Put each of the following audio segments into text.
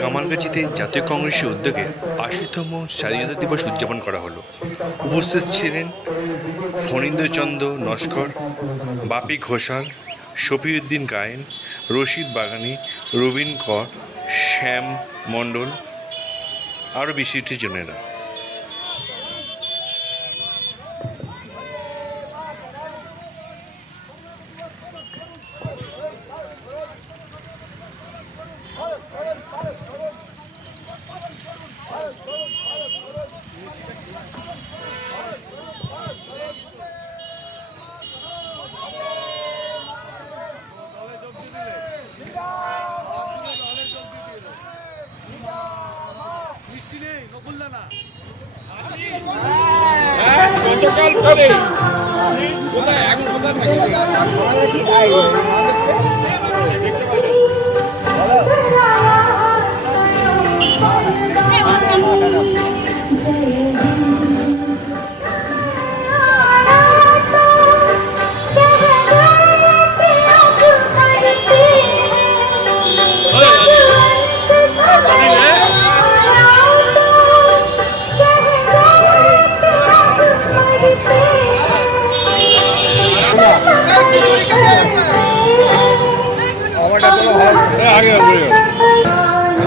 কামালগাছিতে জাতীয় কংগ্রেসের উদ্যোগে ৮০তম স্বাধীনতা দিবস উদযাপন করা হলো। উপস্থিত ছিলেন ফণীন্দ্রচন্দ্র নস্কর, বাপি ঘোষাল, শফিউদ্দিন গায়েন, রশিদ বাগানী, রবীন কর, শ্যাম মণ্ডল, আরও বিশিষ্টজনেরা। গতকাল করে কোথায় এখন কোথায় আগে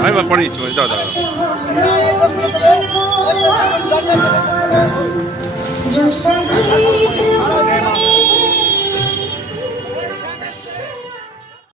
আমি পরে ইচ্ছু দাদা जो